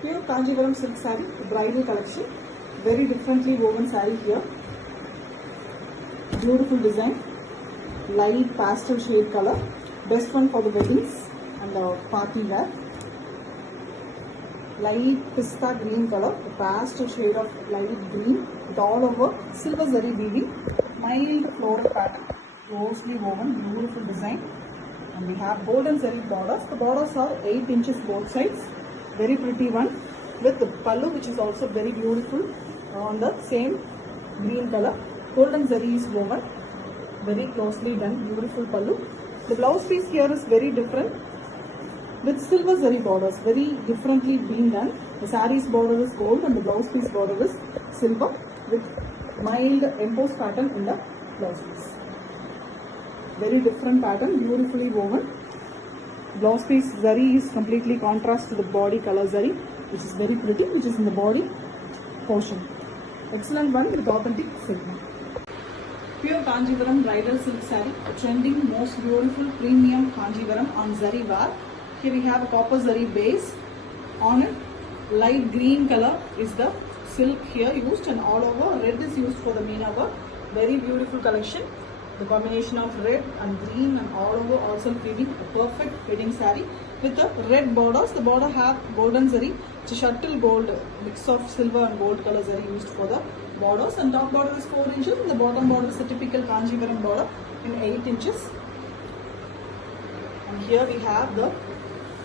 Pure Kanjivaram silk saree, bridal collection. Very differently woven saree here. Beautiful design. Light pastel shade color. Best one for the weddings and the party wear. Light pista green color. The pastel shade of light green. With all over silver zari weaving. Mild floral pattern. Closely woven. Beautiful design. And we have golden zari borders. The borders are 8 inches both sides. Very pretty one with the pallu, which is also very beautiful on the same green color. Golden zari is woven, very closely done, beautiful pallu. The blouse piece here is very different with silver zari borders, very differently being done. The saree's border is gold and the blouse piece border is silver with mild embossed pattern in the blouse piece. Very different pattern, beautifully woven. Blouse piece zari is completely contrast to the body color zari, which is very pretty, which is in the body portion. Excellent one with authentic silk. Pure Kanjivaram bridal silk saree, a trending, most beautiful premium Kanjivaram on zari wire. Here we have a copper zari base. On it, light green color is the silk here used, and all over red is used for the meena work. Very beautiful collection. The combination of red and green and all over also weaving a perfect wedding saree with the red borders. The border have golden zari. It's a shuttle gold mix of silver and gold color zari used for the borders, and top border is 4 inches and the bottom border is a typical Kanjivaram border in 8 inches. And here we have the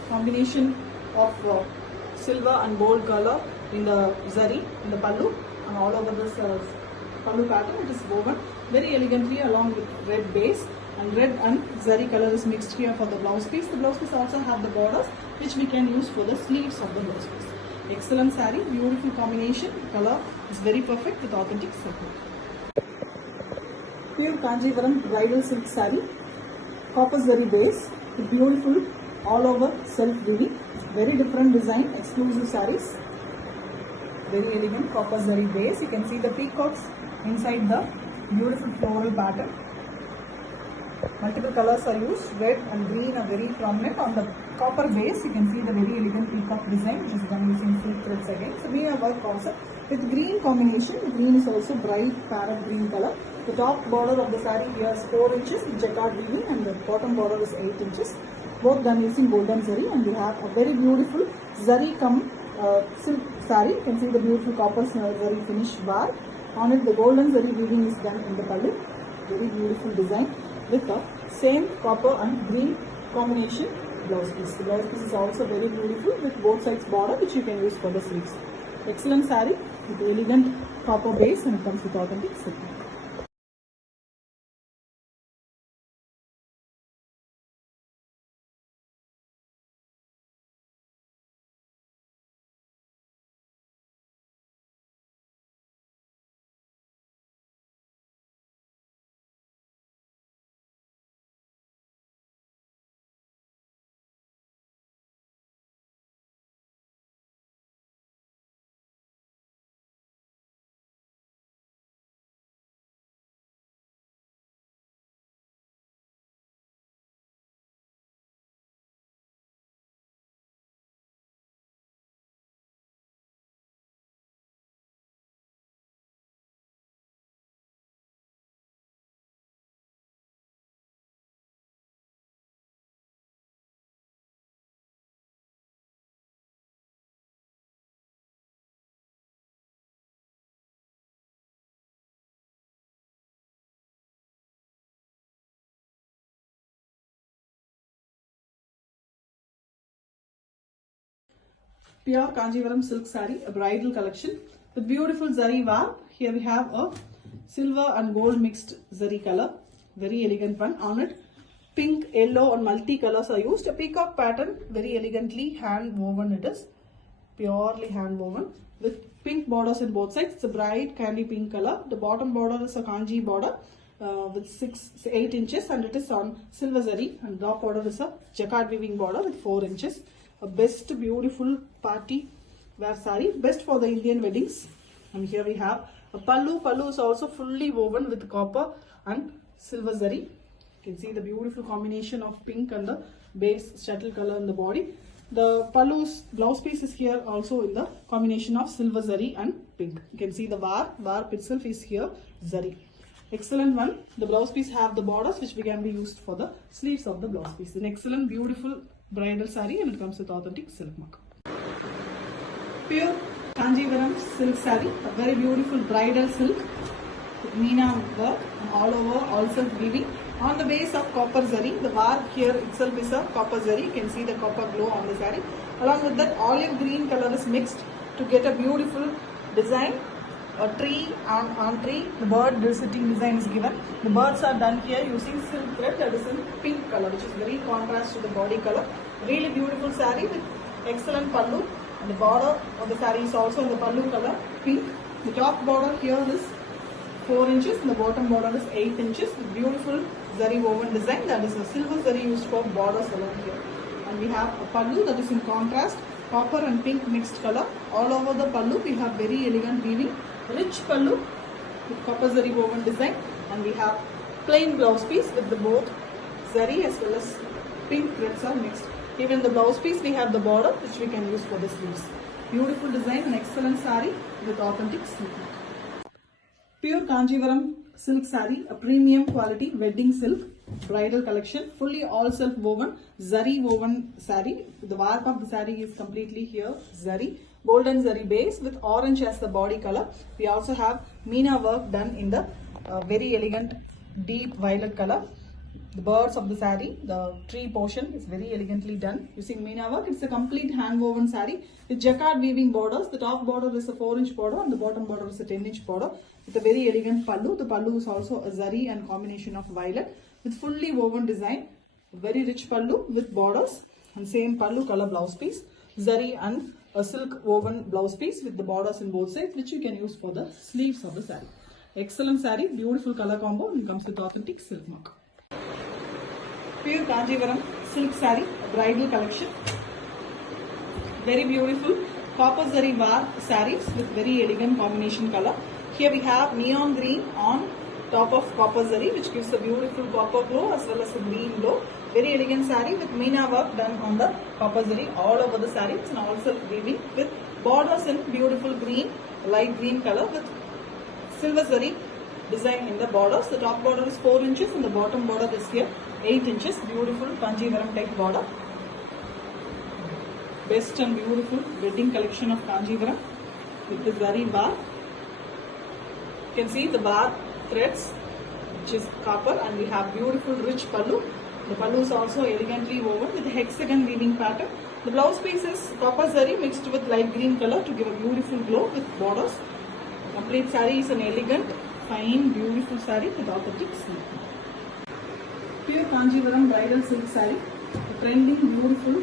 combination of silver and gold color in the zari, in the pallu, and all over this pallu pattern. It is woven very elegantly along with red base, and red and zari color is mixed here for the blouse piece. The blouse piece also have the borders which we can use for the sleeves of the blouse piece. Excellent saree, beautiful combination, color is very perfect with authentic silk. Pure Kanjivaram bridal silk saree, copper zari base with beautiful all over self weaving. Very different design, exclusive sarees. Very elegant copper zari base. You can see the peacocks inside the beautiful floral pattern. Multiple colors are used. Red and green are very prominent. On the copper base, you can see the very elegant peacock design, which is done using silk threads again. So we have work concept with green combination. Green is also bright parrot green color. The top border of the saree here is 4 inches with jacquard weaving, and the bottom border is 8 inches. Both done using golden zari, and we have a very beautiful zari silk saree. You can see the beautiful copper zari finish bar. On it, the golden zari weaving is done in the pallu. Very beautiful design with the same copper and green combination blouse piece. The blouse piece is also very beautiful with both sides border, which you can use for the sleeves. Excellent saree with elegant copper base, and it comes with authentic silk. Pure Kanjivaram silk saree, a bridal collection with beautiful zari wire. Here we have a silver and gold mixed zari color. Very elegant one. On it, pink, yellow and multi colors are used. A peacock pattern, very elegantly hand woven it is. Purely hand woven with pink borders in both sides. It's a bright candy pink color. The bottom border is a kanji border with 8 inches, and it is on silver zari, and top border is a jacquard weaving border with 4 inches. A best beautiful party wear saree, best for the Indian weddings. And here we have a pallu. Pallu is also fully woven with copper and silver zari. You can see the beautiful combination of pink and the base shuttle color in the body. The pallu's blouse piece is here also in the combination of silver zari and pink. You can see the warp itself is here zari. Excellent one. The blouse piece have the borders which can be used for the sleeves of the blouse piece. An excellent beautiful bridal saree, and it comes with authentic silk mark. Pure Kanjivaram silk saree, a very beautiful bridal silk with Meena work and all over all silk weaving. On the base of copper zari, the warp here itself is a copper zari. You can see the copper glow on the saree. Along with that, olive green color is mixed to get a beautiful design. A tree on tree, the bird sitting design is given. The birds are done here using silk thread that is in pink color, which is very contrast to the body color. Really beautiful saree with excellent pallu. And the border of the saree is also in the pallu color, pink. The top border here is 4 inches and the bottom border is 8 inches with beautiful zari woven design, that is a silver zari used for borders along here. And we have a pallu that is in contrast, copper and pink mixed color. All over the pallu we have very elegant weaving, rich pallu with copper zari woven design, and we have plain blouse piece with the both zari as well as pink threads are mixed. Even the blouse piece we have the border which we can use for the sleeves. Beautiful design and excellent saree with authentic silk. Pure Kanjivaram silk saree, a premium quality wedding silk bridal collection, fully all self woven zari woven saree. The warp of the saree is completely here zari, golden zari base with orange as the body color. We also have Meena work done in the very elegant deep violet color. The birds of the saree, the tree portion is very elegantly done using Meena work. It's a complete hand woven saree with jacquard weaving borders. The top border is a 4-inch border and the bottom border is a 10-inch border with a very elegant pallu. The pallu is also a zari and combination of violet with fully woven design. Very rich pallu with borders and same pallu color blouse piece. Zari and a silk woven blouse piece with the borders in both sides, which you can use for the sleeves of the saree. Excellent saree, beautiful color combo, and comes with authentic silk mark. Pure Kanjivaram silk saree, a bridal collection. Very beautiful copper zari warp sarees with very elegant combination color. Here we have neon green on top of copper zari, which gives a beautiful copper glow as well as a green glow. Very elegant saree with Meena work done on the copper zari all over the saree. It's an all silk weaving with borders in beautiful green, light green color with silver zari design in the borders. The top border is 4 inches and the bottom border is here 8 inches. Beautiful Kanjivaram type border. Best and beautiful wedding collection of Kanjivaram with the zari bar. You can see the bar threads which is copper, and we have beautiful rich pallu. The pallu is also elegantly woven with a hexagon weaving pattern. The blouse piece is copper zari mixed with light green color to give a beautiful glow with borders. Complete saree is an elegant, fine, beautiful saree with authentic silk. Pure Kanjivaram bridal silk saree, a trending, beautiful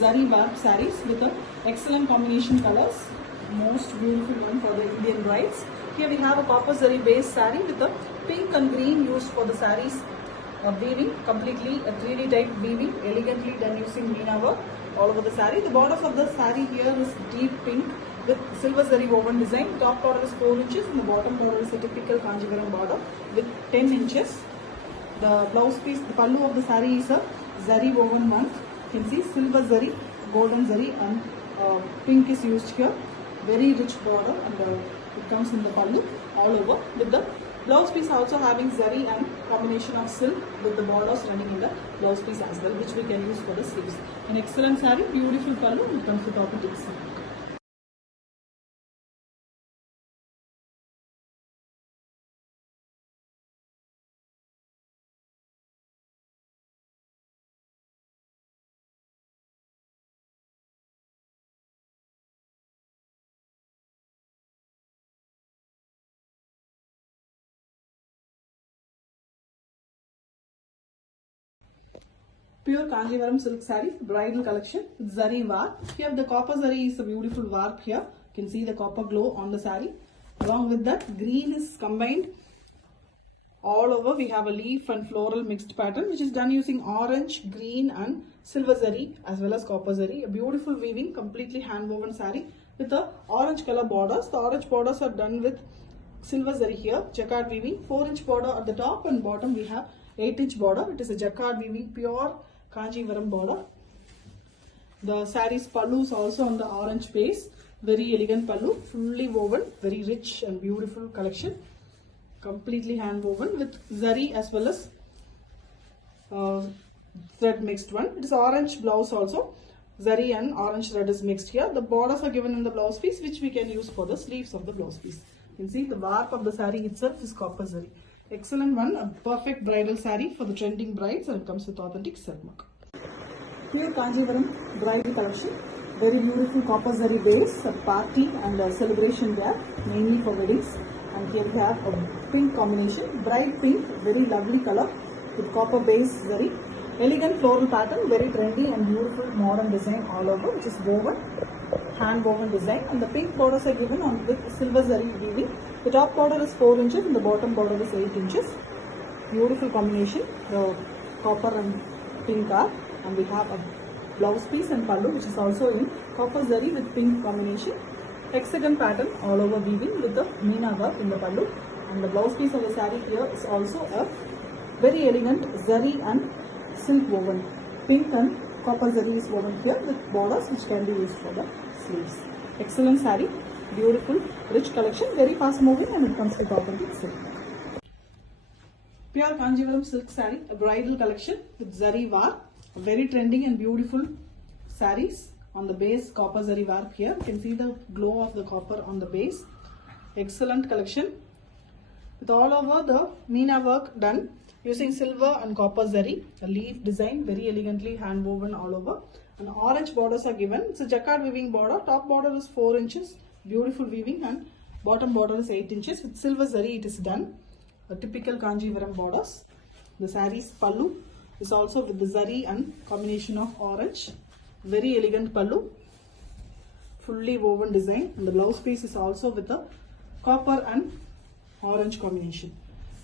zari warp sarees with a excellent combination colors. Most beautiful one for the Indian brides. Here we have a copper zari base saree with a pink and green used for the sarees weaving, completely a 3D type weaving, elegantly done using Meena work all over the saree. The borders of the saree here is deep pink with silver zari woven design. Top border is 4 inches and the bottom border is a typical Kanjivaram border with 10 inches. The blouse piece, the pallu of the saree is a zari woven one. You can see silver zari, golden zari, and pink is used here. Very rich border, and it comes in the pallu all over with the blouse piece also having zari and combination of silk with the borders running in the blouse piece as well, which we can use for the sleeves. An excellent saree, beautiful pallu, and it comes with authentic silk. Pure Kanjivaram silk saree, bridal collection with zari warp. Here the copper zari is a beautiful warp here. You can see the copper glow on the saree. Along with that, green is combined. All over we have a leaf and floral mixed pattern which is done using orange, green and silver zari as well as copper zari. A beautiful weaving, completely hand woven saree with the orange color borders. The orange borders are done with silver zari here, jacquard weaving, 4-inch border at the top, and bottom we have 8-inch border. It is a jacquard weaving, pure Kanjivaram border. The saree's pallu is also on the orange base. Very elegant pallu, fully woven, very rich and beautiful collection. Completely hand woven with zari as well as thread mixed one. It is orange blouse also. Zari and orange thread is mixed here. The borders are given in the blouse piece, which we can use for the sleeves of the blouse piece. You can see the warp of the saree itself is copper zari. Excellent one, a perfect bridal saree for the trending brides, and it comes with authentic silk mark. Pure Kanjivaram bridal collection. Very beautiful copper zari base, a party and a celebration wear, mainly for weddings. And here we have a pink combination, bright pink, very lovely color with copper base zari. Elegant floral pattern, very trendy and beautiful modern design all over, which is woven, hand woven design, and the pink borders are given on with silver zari weaving. The top border is 4 inches and the bottom border is 8 inches. Beautiful combination, the copper and pink are, and we have a blouse piece and pallu, which is also in copper zari with pink combination. Hexagon pattern all over weaving with the meena work in the pallu, and the blouse piece of the saree here is also a very elegant zari and silk woven. Pink and copper zari is woven here with borders which can be used for the sleeves. Excellent saree, beautiful, rich collection, very fast moving, and it comes with authentic silk. Pure Kanjivaram silk saree, a bridal collection with zari work, very trending and beautiful sarees. On the base, copper zari work here. You can see the glow of the copper on the base. Excellent collection with all over the meena work done using silver and copper zari. A leaf design, very elegantly hand woven all over. And orange borders are given. It's a jacquard weaving border. Top border is 4 inches. Beautiful weaving, and bottom border is 8 inches. With silver zari it is done. A typical Kanjivaram borders. The saree's pallu is also with the zari and combination of orange. Very elegant pallu. Fully woven design. And the blouse piece is also with the copper and orange combination.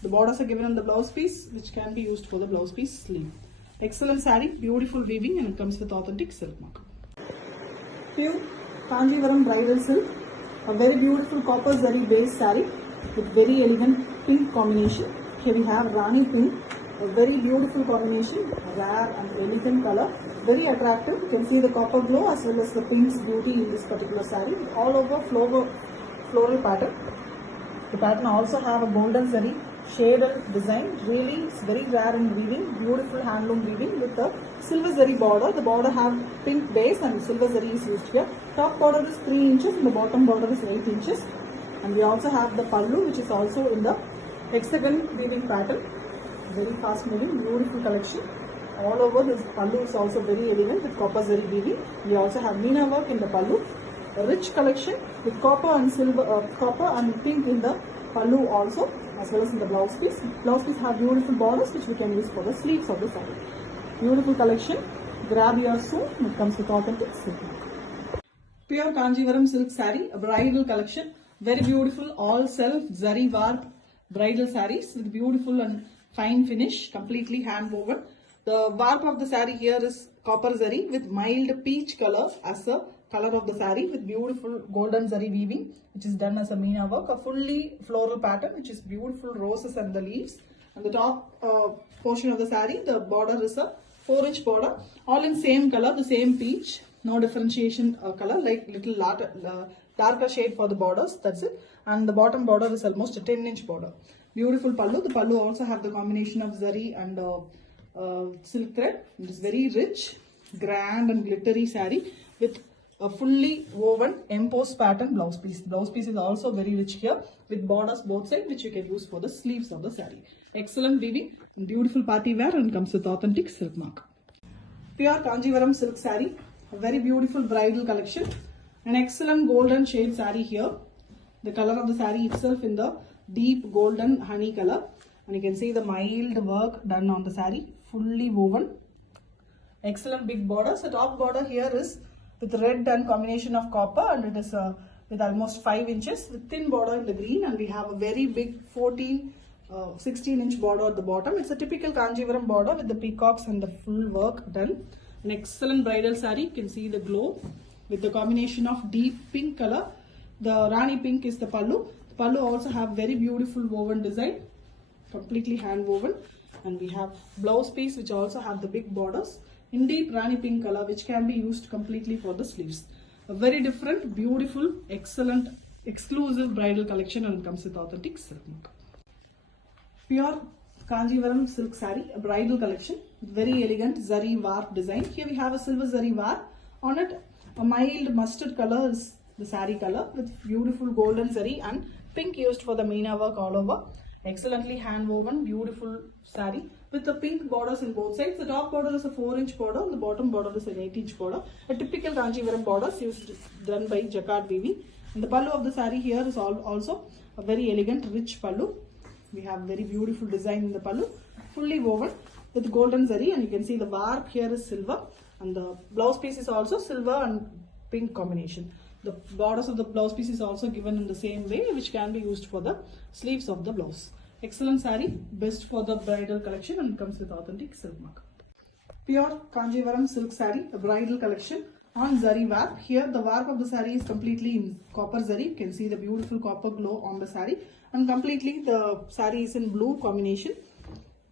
The borders are given on the blouse piece, which can be used for the blouse piece sleeve. Excellent saree, beautiful weaving, and it comes with authentic silk mark. Pure Kanjivaram bridal silk, a very beautiful copper zari base saree with very elegant pink combination. Here we have Rani pink, a very beautiful combination, rare and elegant color, very attractive. You can see the copper glow as well as the pink's beauty in this particular saree, all over floral pattern. The pattern also have a golden zari shaded design. Really, it's very rare in weaving. Beautiful handloom weaving with the silver zari border. The border have pink base and silver zari is used here. Top border is 3 inches and the bottom border is 8 inches. And we also have the pallu, which is also in the hexagon weaving pattern. Very fast moving, beautiful collection. All over, this pallu is also very elegant with copper zari weaving. We also have meena work in the pallu. A rich collection with copper and silver, copper and pink in the pallu also, as well as in the blouse piece. Blouse piece have beautiful borders which we can use for the sleeves of the saree. Beautiful collection. Grab yours soon. It comes with authentic silk. Pure Kanjivaram silk saree, a bridal collection. Very beautiful, all self zari warp bridal sarees with beautiful and fine finish, completely hand woven. The warp of the saree here is copper zari with mild peach color as the color of the saree, with beautiful golden zari weaving, which is done as a meena work. A fully floral pattern, which is beautiful roses and the leaves. And the top portion of the saree, the border is a 4-inch border, all in same color, the same peach. No differentiation color, like little darker shade for the borders, that's it. And the bottom border is almost a 10-inch border. Beautiful pallu. The pallu also have the combination of zari and silk thread. It is very rich, grand and glittery saree with a fully woven embossed pattern blouse piece. Blouse piece is also very rich here with borders both sides, which you can use for the sleeves of the saree. Excellent weaving, beautiful party wear, and comes with authentic silk mark. Pure Kanjivaram silk saree, a very beautiful bridal collection. An excellent golden shade saree here. The color of the saree itself in the deep golden honey color, and you can see the mild work done on the saree, fully woven. Excellent big borders. The top border here is with red and combination of copper, and it is with almost 5 inches with thin border in the green, and we have a very big 16-inch border at the bottom. It's a typical Kanjivaram border with the peacocks and the full work done. An excellent bridal saree. You can see the glow with the combination of deep pink color. The Rani pink is the pallu. The pallu also have very beautiful woven design, completely hand woven, and we have blouse piece which also have the big borders in deep Rani pink color, which can be used completely for the sleeves. A very different, beautiful, excellent, exclusive bridal collection, and it comes with authentic silk work. Pure Kanjivaram silk saree, a bridal collection, very elegant zari warp design. Here we have a silver zari warp. On it, a mild mustard color is the saree color with beautiful golden zari and pink used for the meena work all over. Excellently hand woven, beautiful saree with the pink borders in both sides. The top border is a 4-inch border, and the bottom border is an 8-inch border. A typical Kanjivaram borders used done by jacquard weaving. And the pallu of the saree here is also a very elegant, rich pallu. We have very beautiful design in the pallu, fully woven with golden zari, and you can see the warp here is silver, and the blouse piece is also silver and pink combination. The borders of the blouse piece is also given in the same way, which can be used for the sleeves of the blouse. Excellent saree, best for the bridal collection, and comes with authentic silk mark. Pure Kanjivaram silk saree, a bridal collection on zari warp. Here the warp of the saree is completely in copper zari. You can see the beautiful copper glow on the saree, and completely the saree is in blue combination.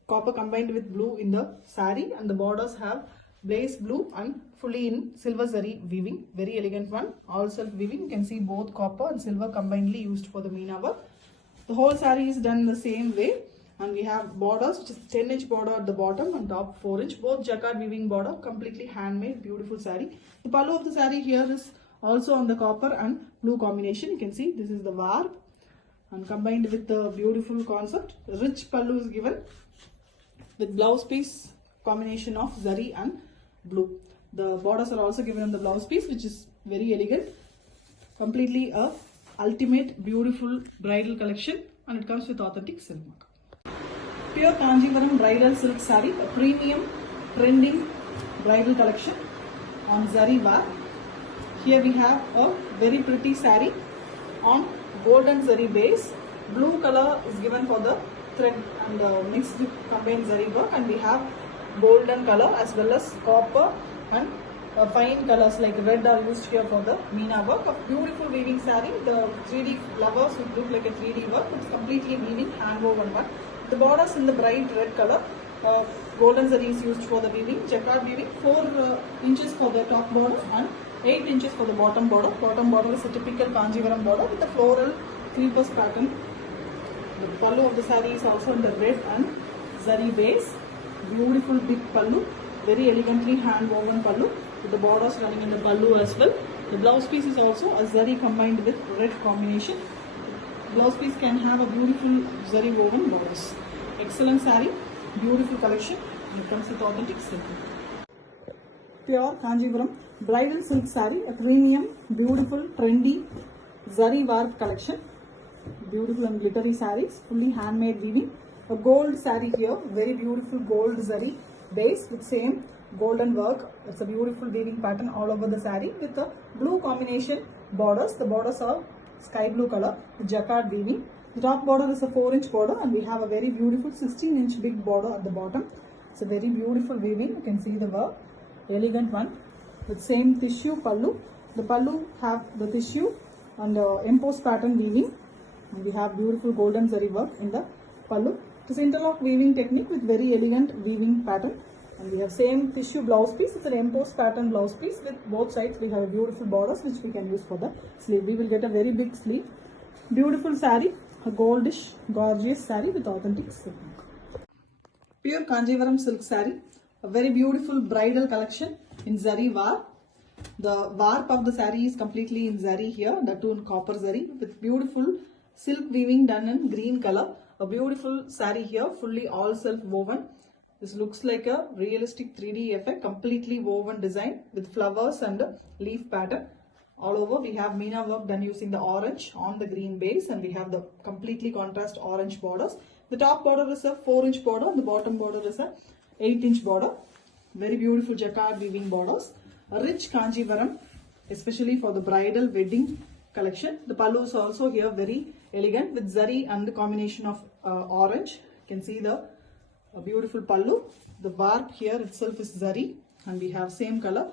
Copper combined with blue in the saree, and the borders have blaze blue and fully in silver zari weaving. Very elegant one, all self weaving. You can see both copper and silver combinedly used for the meena work. The whole saree is done the same way, and we have borders, which is 10-inch border at the bottom and top 4-inch, both jacquard weaving border, completely handmade, beautiful saree. The pallu of the saree here is also on the copper and blue combination. You can see this is the warp, and combined with the beautiful concept, rich pallu is given with blouse piece combination of zari and blue. The borders are also given on the blouse piece, which is very elegant, completely a ultimate beautiful bridal collection, and it comes with authentic silk mark. Pure Kanjivaram bridal silk saree, a premium trending bridal collection on zari warp. Here we have a very pretty saree on golden zari base. Blue color is given for the thread and the mixed combined zari work, and we have golden color as well as copper and fine colors like red are used here for the meena work. A beautiful weaving saree. The 3D flowers would look like a 3D work. It's completely weaving, hand woven one. The borders in the bright red color. Golden zari is used for the weaving. Jacquard weaving. 4 inches for the top border and 8 inches for the bottom border. Bottom border is a typical Kanjivaram border with a floral creepers pattern. The pallu of the saree is also in the red and zari base. Beautiful big pallu. Very elegantly hand woven pallu, with the borders running in the pallu as well. The blouse piece is also a zari combined with red combination. The blouse piece can have a beautiful zari woven borders. Excellent saree, beautiful collection, and it comes with authentic silk. Pure Kanjivaram bridal silk saree, a premium, beautiful, trendy zari warp collection. Beautiful and glittery sarees, fully handmade weaving. A gold saree here, very beautiful gold zari base with same golden work. It's a beautiful weaving pattern all over the saree with a blue combination borders. The borders are sky blue color with jacquard weaving. The top border is a 4-inch border, and we have a very beautiful 16-inch big border at the bottom. It's a very beautiful weaving. You can see the work, elegant one with same tissue pallu. The pallu have the tissue and the embossed pattern weaving, and we have beautiful golden zari work in the pallu. It is interlock weaving technique with very elegant weaving pattern, and we have same tissue blouse piece. It's an embossed pattern blouse piece with both sides. We have beautiful borders which we can use for the sleeve. We will get a very big sleeve. Beautiful saree, a goldish gorgeous saree with authentic silk. Pure Kanjivaram silk saree, a very beautiful bridal collection in zari warp. The warp of the saree is completely in zari here, that too in copper zari with beautiful silk weaving done in green color. A beautiful saree here, fully all self woven. This looks like a realistic 3D effect, completely woven design with flowers and leaf pattern. All over we have meena work done using the orange on the green base, and we have the completely contrast orange borders. The top border is a 4-inch border, and the bottom border is a 8-inch border. Very beautiful jacquard weaving borders. A rich Kanjivaram, especially for the bridal wedding collection. The pallu is also here very elegant with zari and the combination of orange. You can see the beautiful pallu. The warp here itself is zari, and we have same color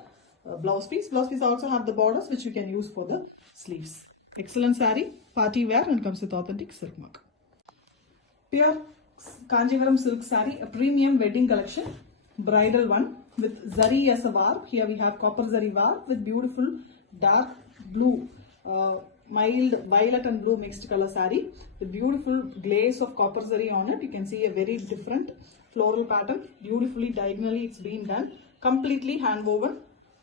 blouse piece. Blouse piece also have the borders which you can use for the sleeves. Excellent saree, party wear, and comes with authentic silk mark. Pure Kanjivaram silk saree, a premium wedding collection, bridal one. with zari as a warp. Here we have copper zari warp with beautiful dark blue, mild violet and blue mixed color saree with beautiful glaze of copper zari on it. You can see a very different floral pattern, beautifully diagonally it's been done, completely hand woven,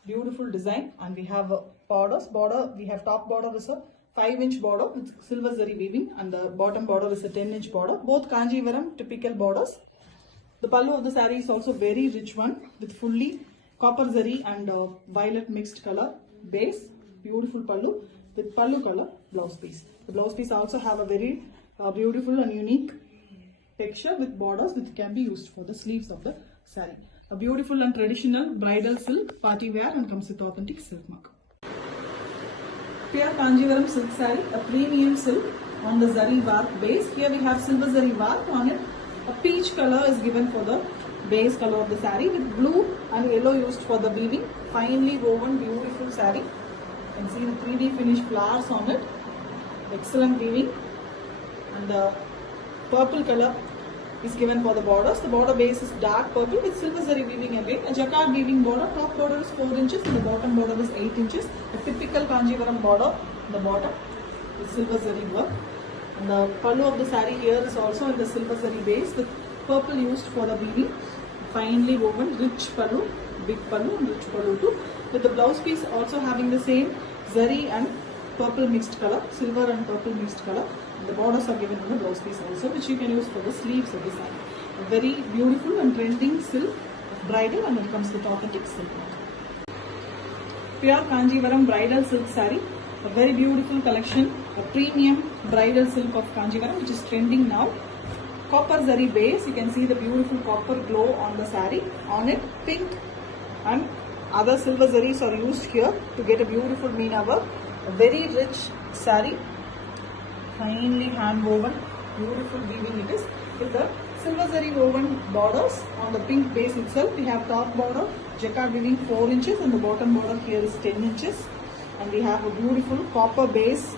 beautiful design. And we have a border, we have top border is a 5-inch border with silver zari weaving, and the bottom border is a 10-inch border, both Kanjivaram typical borders. The pallu of the saree is also very rich one with fully copper zari and violet mixed color base, beautiful pallu with pallu color blouse piece. The blouse piece also have a very beautiful and unique texture with borders which can be used for the sleeves of the saree. A beautiful and traditional bridal silk party wear and comes with authentic silk mark. Pure Kanjivaram silk saree, a premium silk on the zari warp base. Here we have silver zari warp on it. A peach color is given for the base color of the saree with blue and yellow used for the weaving. Finely woven beautiful saree. You can see the 3D finished flowers on it. Excellent weaving. And the purple color is given for the borders. The border base is dark purple with silver zari weaving again. A jacquard weaving border. Top border is 4 inches and the bottom border is 8 inches. A typical Kanjivaram border in the bottom with silver zari work. And the pallu of the saree here is also in the silver zari base with purple used for the weaving. Finely woven rich pallu, big pallu and rich pallu too. With the blouse piece also having the same zari and purple mixed color, silver and purple mixed color. And the borders are given in the blouse piece also, which you can use for the sleeves of the saree. A very beautiful and trending silk bridal, and it comes with authentic silk. Pure Kanjivaram bridal silk saree. A very beautiful collection, a premium bridal silk of Kanjivaram which is trending now. Copper zari base, you can see the beautiful copper glow on the saree. On it, pink and other silver zaris are used here to get a beautiful meena work. A very rich saree, finely hand woven, beautiful weaving it is with the silver zari woven borders on the pink base itself. We have top border, jacquard weaving 4 inches and the bottom border here is 10 inches. And we have a beautiful copper base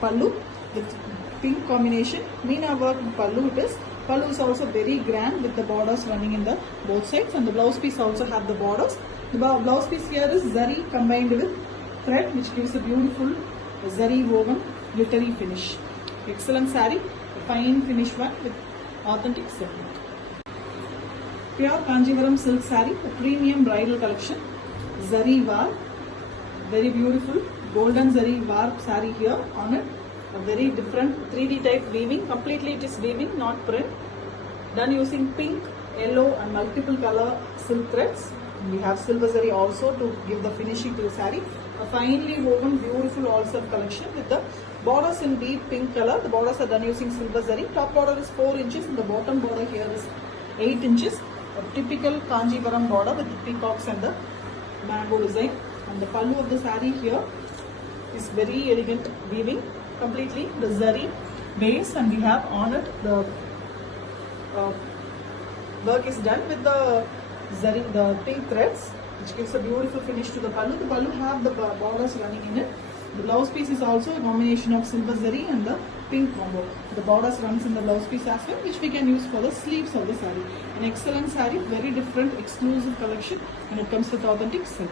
pallu with pink combination. Meena work pallu it is. Pallu is also very grand with the borders running in the both sides, and the blouse piece also have the borders. The blouse piece here is zari combined with thread, which gives a beautiful zari woven glittery finish. Excellent saree, a fine finish one with authentic silk. Pure Kanjivaram silk saree, a premium bridal collection. Zari warp. Very beautiful golden zari warp saree here on it. A very different 3D type weaving. Completely it is weaving, not print. Done using pink, yellow and multiple color silk threads. We have silver zari also to give the finishing to the saree. A finely woven beautiful all silk collection with the borders in deep pink color. The borders are done using silver zari. Top border is 4 inches and the bottom border here is 8 inches. A typical Kanjivaram border with the peacocks and the mango design. And the pallu of the saree here is very elegant weaving, completely the zari base, and we have on it the work is done with the zari, the pink threads, which gives a beautiful finish to the pallu. The pallu have the borders running in it. The blouse piece is also a combination of silver zari and the pink combo. The borders runs in the blouse piece as well, which we can use for the sleeves of the saree. An excellent saree, very different, exclusive collection, and it comes with authentic silk.